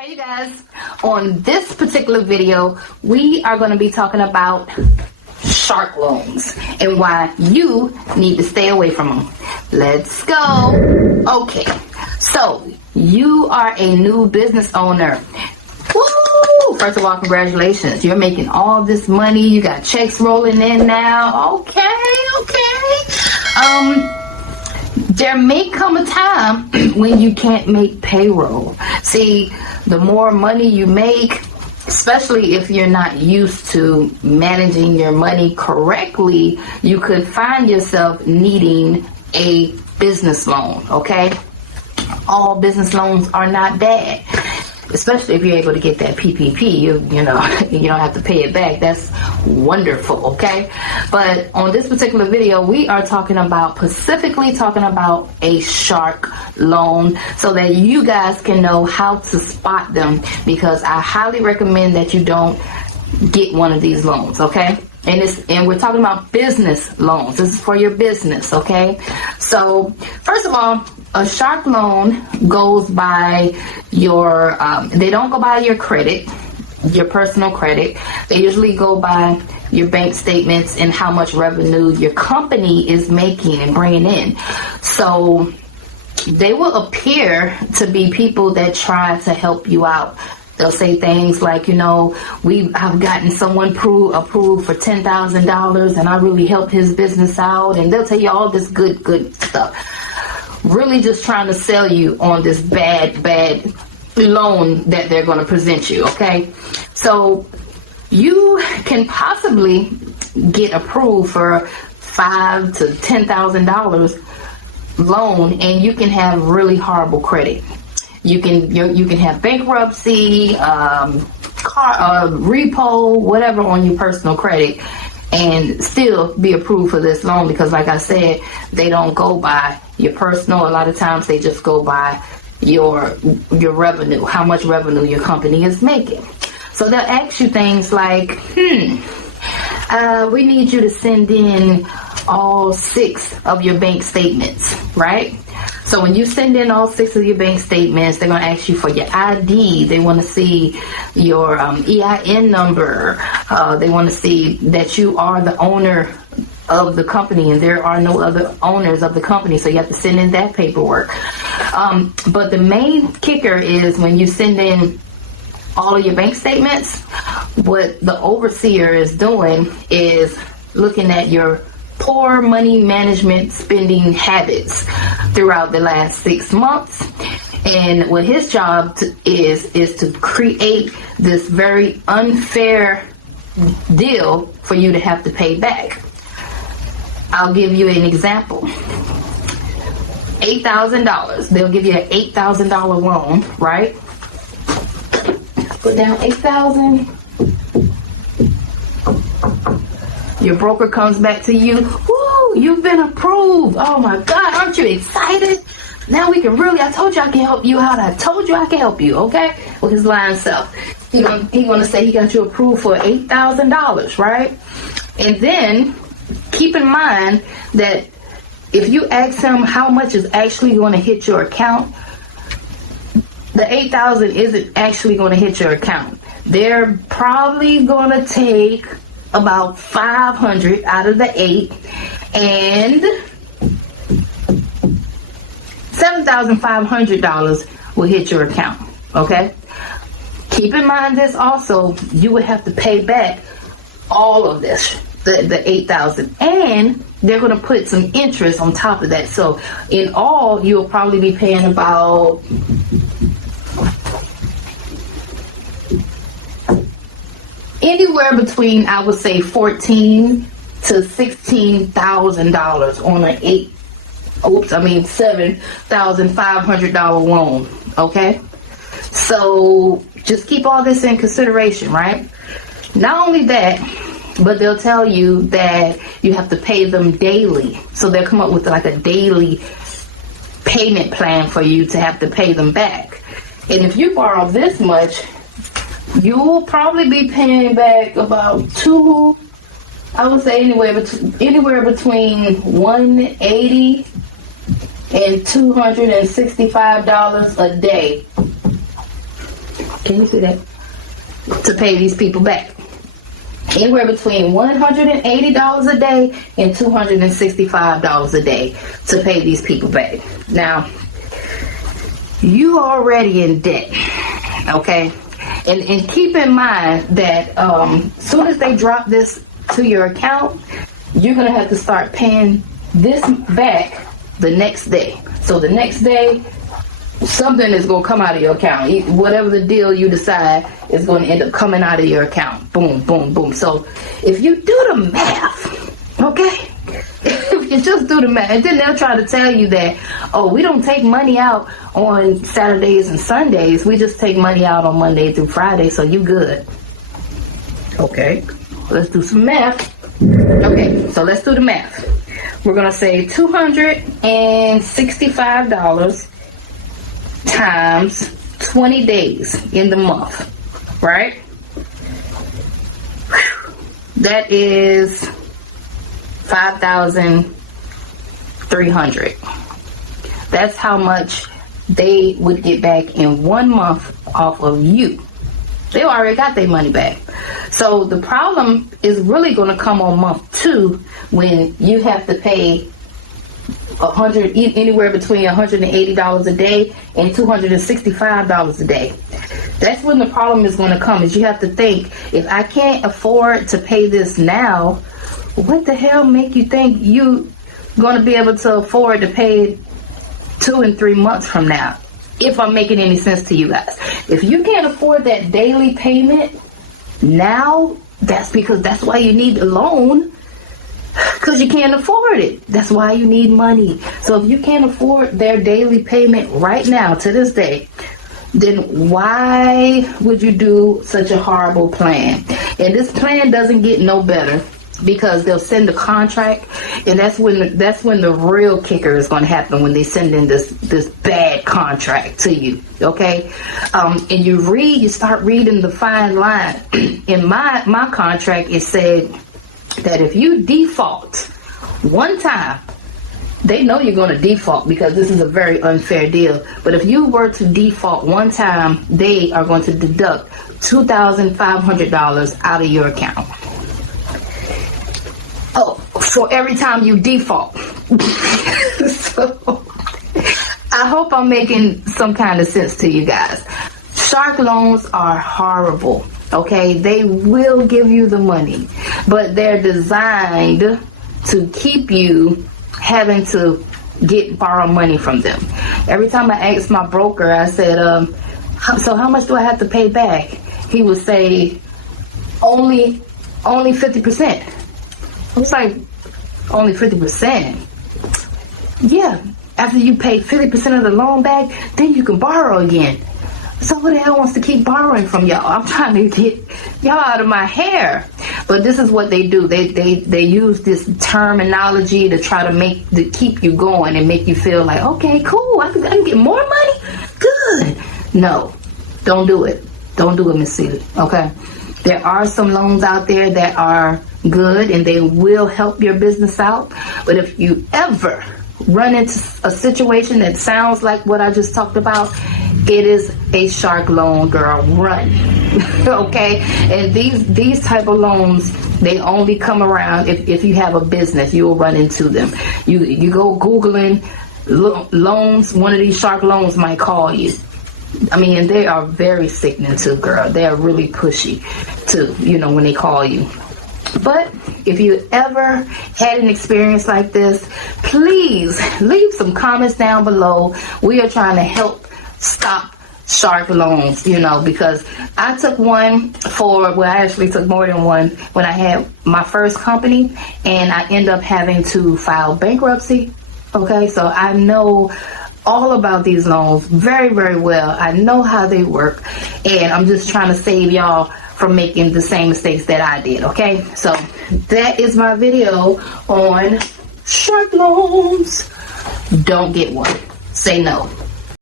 Hey you guys, on this particular video we are going to be talking about shark loans and why you need to stay away from them. Let's go. Okay, so you are a new business owner. Woo! First of all, congratulations, you're making all this money, you got checks rolling in now. Okay. There may come a time when you can't make payroll. See, the more money you make, especially if you're not used to managing your money correctly, you could find yourself needing a business loan, okay? All business loans are not bad, especially if you're able to get that PPP. You know, you don't have to pay it back. That's wonderful, okay? But on this particular video, we are specifically talking about a shark loan so that you guys can know how to spot them, because I highly recommend that you don't get one of these loans, okay? And we're talking about business loans. This is for your business, okay? So first of all, a shark loan goes by your, they don't go by your credit, your personal credit. They usually go by your bank statements and how much revenue your company is making and bringing in. So they will appear to be people that try to help you out. They'll say things like, you know, I've gotten someone approved for $10,000 and I really helped his business out. And they'll tell you all this good stuff. Really just trying to sell you on this bad loan that they're going to present you, okay? So you can possibly get approved for $5,000 to $10,000 loan, and you can have really horrible credit. You can have bankruptcy, repo, whatever on your personal credit, and still be approved for this loan, because like I said, they don't go by your personal. A lot of times they just go by your revenue, how much revenue your company is making. So they'll ask you things like, we need you to send in all 6 of your bank statements, right? So when you send in all 6 of your bank statements, they're going to ask you for your ID. They want to see your EIN number. They want to see that you are the owner of the company and there are no other owners of the company. So you have to send in that paperwork. But the main kicker is when you send in all of your bank statements, what the overseer is doing is looking at your poor money management spending habits throughout the last 6 months. And what his job is to create this very unfair deal for you to have to pay back. I'll give you an example. $8,000. They'll give you an $8,000 loan, right? Put down $8,000. Your broker comes back to you. Woo, you've been approved. Oh my God, aren't you excited? Now we can really, I told you I can help you out. I told you I can help you, okay? With his lying self. He gonna say he got you approved for $8,000, right? And then keep in mind that if you ask him how much is actually going to hit your account, the $8,000 isn't actually going to hit your account. They're probably going to take about $500 out of the 8, and $7,500 will hit your account, okay? Keep in mind this also, you would have to pay back all of this, the $8,000, and they're going to put some interest on top of that. So in all, you'll probably be paying about anywhere between, I would say, $14,000 to $16,000 on an $7,500 loan, okay? So just keep all this in consideration, right? Not only that, but they'll tell you that you have to pay them daily. So they'll come up with like a daily payment plan for you to have to pay them back. And if you borrow this much, you'll probably be paying back about I would say anywhere between $180 and $265 a day Can you see that? To pay these people back. Anywhere between $180 a day and $265 a day to pay these people back. Now, you already in debt, okay? And keep in mind that soon as they drop this to your account, you're gonna have to start paying this back the next day. So the next day, something is going to come out of your account. Whatever the deal you decide is going to end up coming out of your account. Boom, boom, boom. So if you do the math, okay? If you just do the math, and then they'll try to tell you that, oh, we don't take money out on Saturdays and Sundays. We just take money out on Monday through Friday, so you good. Okay, let's do some math. Okay, so let's do the math. We're going to say $265 times 20 days in the month, right? That is 5,300. That's how much they would get back in 1 month off of you. They already got their money back. So the problem is really going to come on month 2 when you have to pay anywhere between $180 a day and $265 a day. That's when the problem is going to come. Is you have to think, if I can't afford to pay this now, what the hell make you think you going to be able to afford to pay it 2 and 3 months from now? If I'm making any sense to you guys. If you can't afford that daily payment now, that's why you need a loan. Because you can't afford it. That's why you need money. So if you can't afford their daily payment right now, to this day, then why would you do such a horrible plan? And this plan doesn't get no better, because they'll send a contract, and that's when the real kicker is going to happen, when they send in this bad contract to you. Okay, and you start reading the fine line. In my contract, it said that if you default one time, they know you're going to default because this is a very unfair deal. But if you were to default one time, they are going to deduct $2,500 out of your account. Oh, for every time you default. So, I hope I'm making some kind of sense to you guys. Shark loans are horrible. Okay, they will give you the money, but they're designed to keep you having to borrow money from them. Every time I asked my broker, I said, so how much do I have to pay back? He would say, only 50%. I was like, only 50%? Yeah, after you pay 50% of the loan back, then you can borrow again. So who the hell wants to keep borrowing from y'all? I'm trying to get y'all out of my hair. But this is what they do. They use this terminology to try to keep you going and make you feel like, okay, cool, I can get more money? Good. No, don't do it. Don't do it, Miss Celia, okay? There are some loans out there that are good and they will help your business out. But if you ever run into a situation that sounds like what I just talked about, it is a shark loan, girl. Run. Okay? And these type of loans, they only come around if you have a business. You'll run into them. You go Googling loans, one of these shark loans might call you. I mean, they are very sickening too, girl. They are really pushy too, when they call you. But if you ever had an experience like this, please leave some comments down below. We are trying to help stop shark loans, because I took one I actually took more than one when I had my first company, and I ended up having to file bankruptcy. Okay, so I know all about these loans very, very well. I know how they work, and I'm just trying to save y'all from making the same mistakes that I did. Okay, so that is my video on shark loans. Don't get one. Say no.